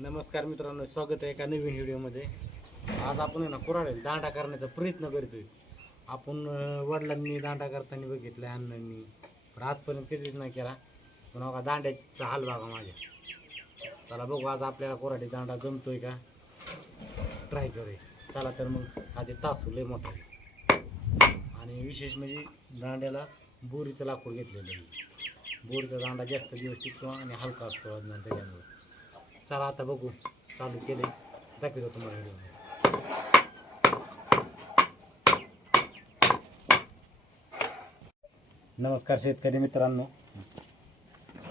नमस्कार मित्रांनो, स्वागत आहे एका नवीन व्हिडिओमध्ये. आज आपण आहे ना कुऱ्हाडी दांडा करण्याचा प्रयत्न करतोय. आपण वडिलांनी दांडा करताना बघितलं, अण्णांनी, पण आजपर्यंत कधीच नाही केला. पण बघा दांड्याचा हाल बघा माझ्या. चला बघू आज आपल्याला कुऱ्हाडी दांडा जमतोय का, ट्राय करूया. चला तर मग आधी तासू लय मोठा आणि विशेष म्हणजे दांड्याला बोरीचं लाकूड घेतलेलं आहे. बोरीचा दांडा जास्त दिवस टिकतो आणि हलका असतो अजून त्याच्यामुळे. चला आता बघू, चालू केले, दाखवतो तुम्हाला व्हिडिओ. नमस्कार शेतकरी मित्रांनो,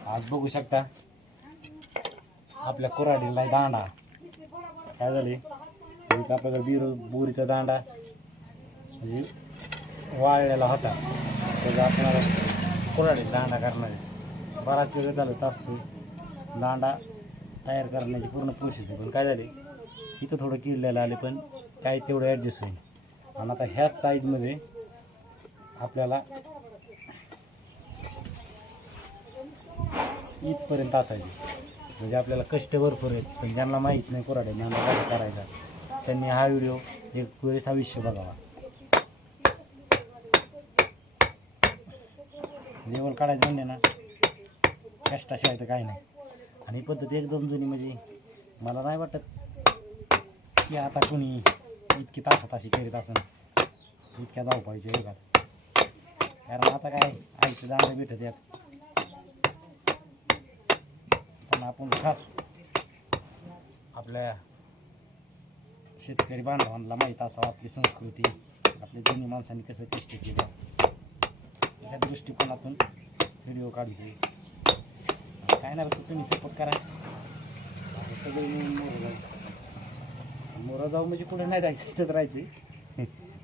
आज बघू शकता आपल्या कुऱ्हाडीला दांडा काय झाले. आपल्याकडे बोरीचा दांडा म्हणजे वाळलेला होता, त्याचा आपल्याला कुऱ्हाडीला दांडा करणार आहे. बराच वेळ झालं असतो दांडा तयार करण्याची पूर्ण प्रोसेस आहे. पण काय झाले इथं थोडं किडलेलं आले, पण काय तेवढं ॲडजस्ट होईल. आणि आता ह्याच साईजमध्ये आपल्याला इथपर्यंत असायचे. म्हणजे आपल्याला कष्ट भरपूर आहेत, पण ज्यांना माहीत नाही कुऱ्हाडी दांडा कसा करायचा त्यांनी हा व्हिडिओ एक वेळेस आयुष्य बघावा. जेवण काढायचं म्हणले ना, कष्टाशिवाय तर काही नाही. आणि ही पद्धत एकदम जुनी, म्हणजे मला नाही वाटत की आता कोणी इतकी तासाताशी करीत असं इतक्या धावपळीच्या युगात. कारण आता काय आईचं दांडे भेटत यात. पण आपण खास आपल्या शेतकरी बांधवांना माहीत असावं आपली संस्कृती, आपल्या जुनी माणसांनी कसं कष्ट केलं, ह्या दृष्टिकोनातून व्हिडिओ काढते. काय नाही, तुम्ही सपोर्ट करा. सगळे मिळून मोरं जाऊ म्हणजे कुठे नाही जायचं, इथंच राहायचं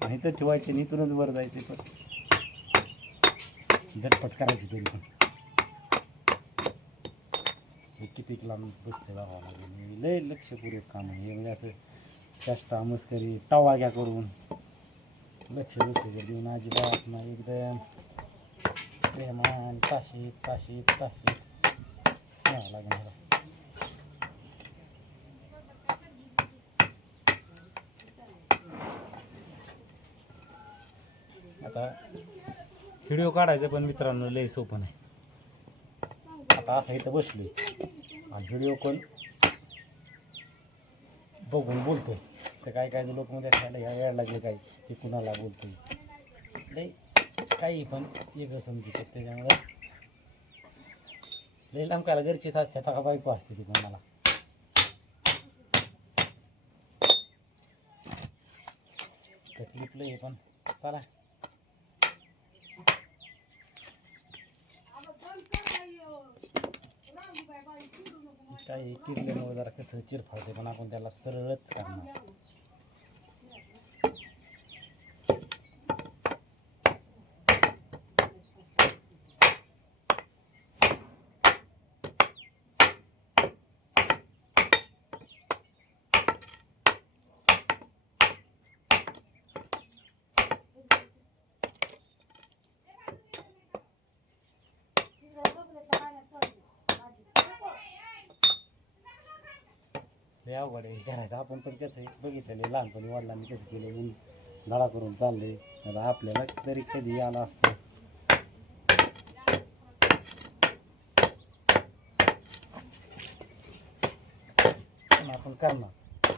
आणि इथं ठेवायचे आणि इथूनच वर जायचे. पण झटपट करायची तरी पण किती लांब बसते बघावं लागेल. लय लक्षपूर्वक काम आहे म्हणजे असं चेष्टा मस्करी टवाळक्या करून लक्ष बसते देऊन अजिबात नाही. एकदम प्रेमान ताशीत न्यावं लागेल मला. आता व्हिडिओ काढायचं पण मित्रांनो लय सोपं नाही. आता असं इथं बसलोय आणि व्हिडिओ कॉल बघून बोलतोय, तर काय काय लोक मध्ये खायला यायला लागले, काय ते कुणाला बोलतोय लय काही पण एक समजत. त्याच्यामुळे लय लांबकायला घरचीच असते, का बायको असते ती पण मला. तकलीफ लय पण चला. काही किडल्यामुळे जरा कसं चिरफावते, पण आपण त्याला सरळच करणार. लय अवघड आहे करायचं. आपण पण कसं बघितलेलं लहानपणी वडिलांनी कसं केलं म्हणून धडा करून चाललंय. आता आपल्याला तरी कधी आला असतं. पण आपण करणार,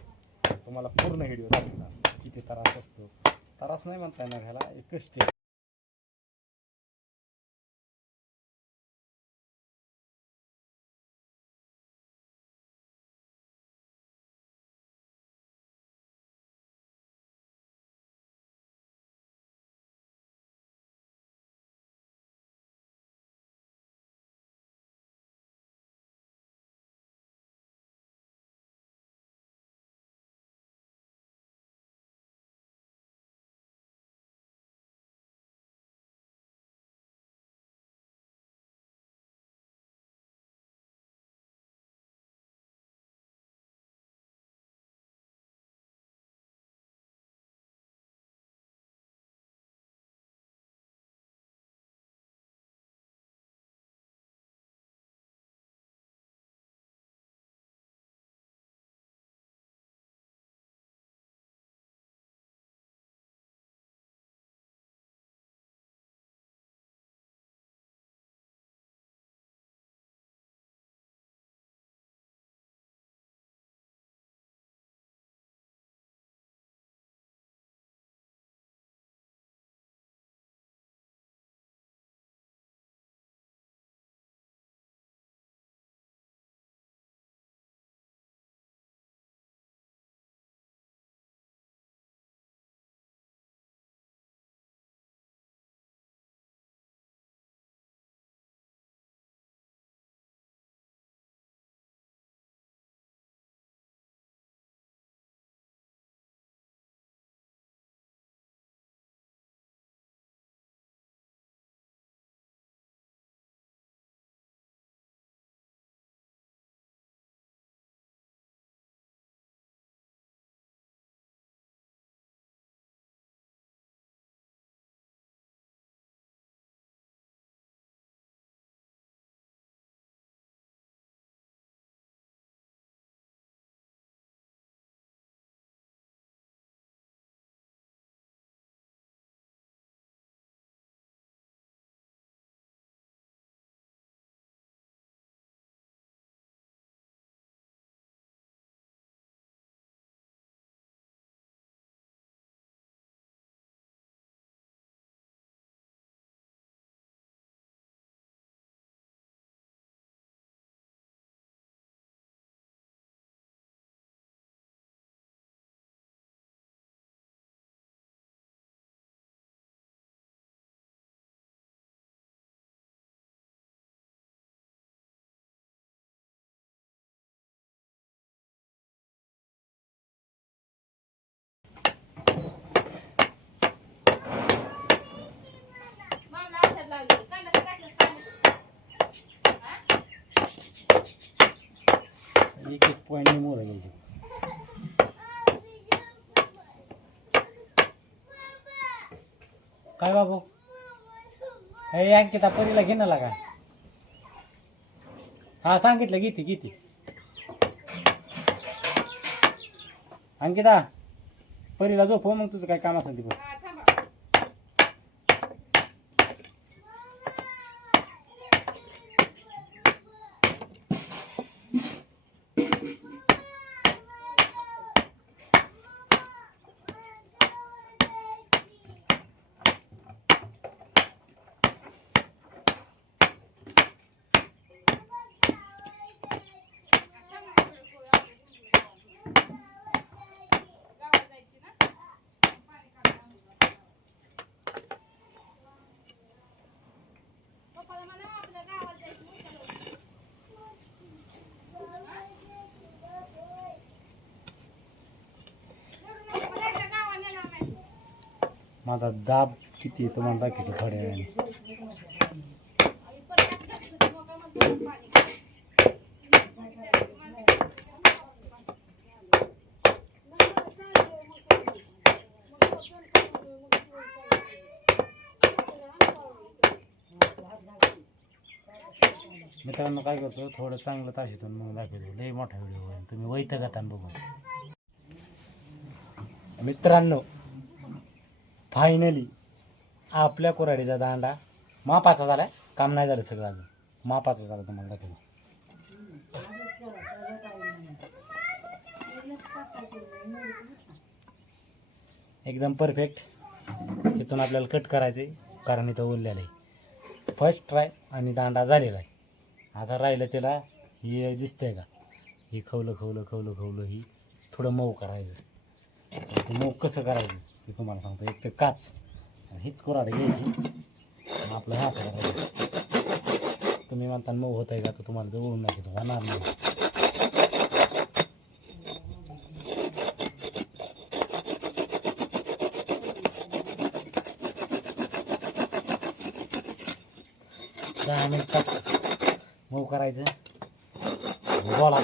तुम्हाला पूर्ण व्हिडिओ दाखवणार किती त्रास असतो. त्रास नाही म्हणता येणार ह्याला, एक कष्ट. एक एक पॉईंट मोर घ्यायची. काय बाबू हे अंकिता परीला घे ना लागा. हा सांगितलं किती किती अंकिता परीला झोपव मग तुझं काय काम असेल ते. माझा दाब किती आहे तुम्हाला दाखवतो थोड्या वेळाने. मित्रांनो काय करतो थोडं चांगलं ताशीतून मग दाखवतो. लई मोठा व्हिडिओ होईल तुम्ही वैत गातान बघून. मित्रांनो फायनली आपल्या कुऱ्हाडीचा दांडा मापाचा झालाय. काम नाही झालं सगळं अजून मापाचा झाला तुम्हाला दाखवतो. एकदम परफेक्ट. इथून आपल्याला कट करायचं आहे कारण इथं ओरलेलं आहे. फर्स्ट ट्राय आणि दांडा झालेला आहे. आता राहिलं त्याला हे दिसतंय का ही खवलं खवलं खवलं खवलं ही थोडं मऊ करायचं. मऊ कसं करायचं ते तुम्हाला सांगतो. एक तर काच हीच कुऱ्हाड घ्यायची आपलं हे असं करायचं. तुम्ही म्हणता मऊ होत आहे का तर तुम्हाला जवळून नाही घेतो होणार नाही. मऊ करायचं बोला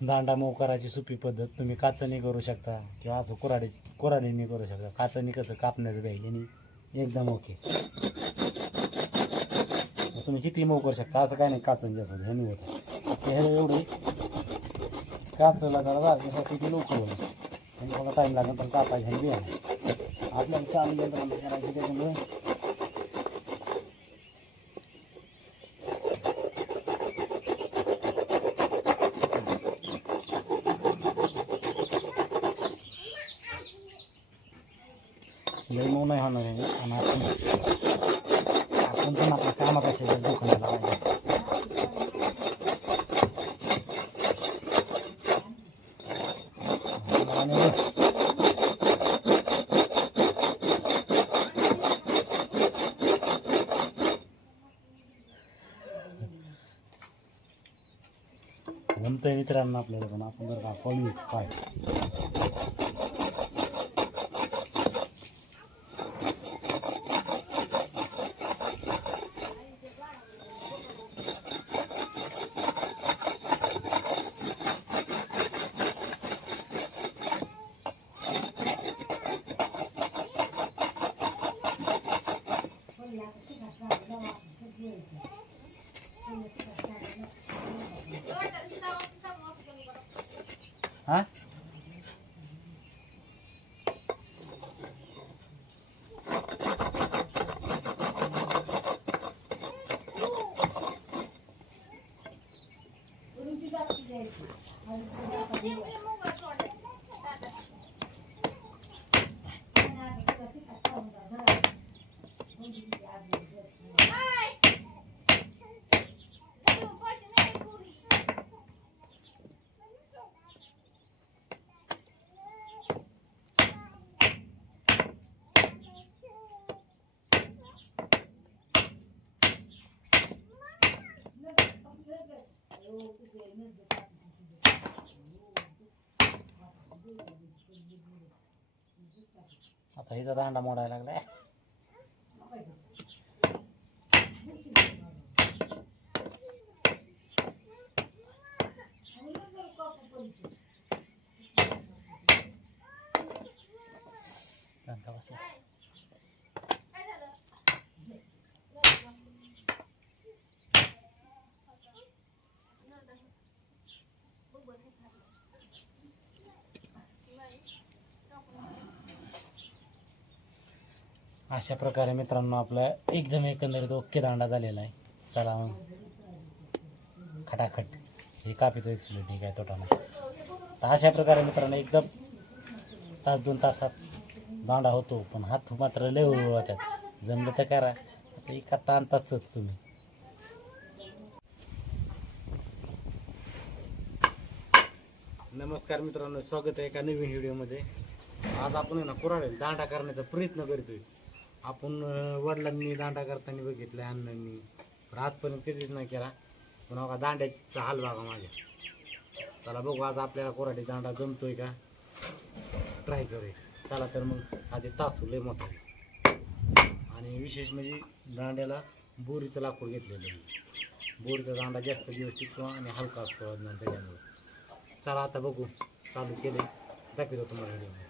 दांडा मऊ करायची सोपी पद्धत. तुम्ही काचणी करू शकता किंवा असं कुऱ्हाडीने करू शकता. काचणी कसं कापण्याचं पाहिजे एकदम ओके. तुम्ही किती मऊ करू शकता असं काय नाही. काचणी असं ह्यानी होतं हे एवढी काचला जरा बारकीस असते की लवकर होईल आणि थोडा टाईम लागेल पण कापायचं ह्यानी बी आहे आपल्याला चालू यंत्रणा करायची. त्याच्यामुळे लई मऊ नाही होणार आहे. आणि आपण पण आपल्या कामापेक्षा दुकानाला पाहिजे. जमतंय मित्रांनो आपल्याला पण आपण जर का पळू काय हा आता हिचा दांडा मोडायला लागलाय. दांडा बसला. अशा प्रकारे मित्रांनो आपला एकदम एकंदरीत ओके दांडा झालेला आहे. चला मग खटाखट हे कापितो एक्सप्लेन ठीक आहे तोटा नाही. तर अशा प्रकारे मित्रांनो एकदम तास 2 तासात दांडा होतो. पण हात मात्र लय होतात. जमलं तर करा. आता एका ताणताच तुम्ही. नमस्कार मित्रांनो, स्वागत आहे एका नवीन व्हिडिओमध्ये. आज आपण आहे ना कुऱ्हाडीला दांडा करण्याचा प्रयत्न करतोय. आपण वडिलांनी दांडा करताना बघितलं, अण्णांनी, पण आजपर्यंत कधीच नाही केला. पण बघा दांड्याचा हाल बघा माझ्या. चला बघू आज आपल्याला कुऱ्हाडी दांडा जमतोय का, ट्राय करूया. चला तर मग आधी तासू लय मोठा आणि विशेष म्हणजे दांड्याला बोरीचं लाकूड घेतलेलं आहे. बोरीचा दांडा जास्त दिवस टिकतो आणि हलका असतो त्याच्यामुळे. चला आता बघू, चालू केले दाखवतो तुम्हाला व्हिडिओ.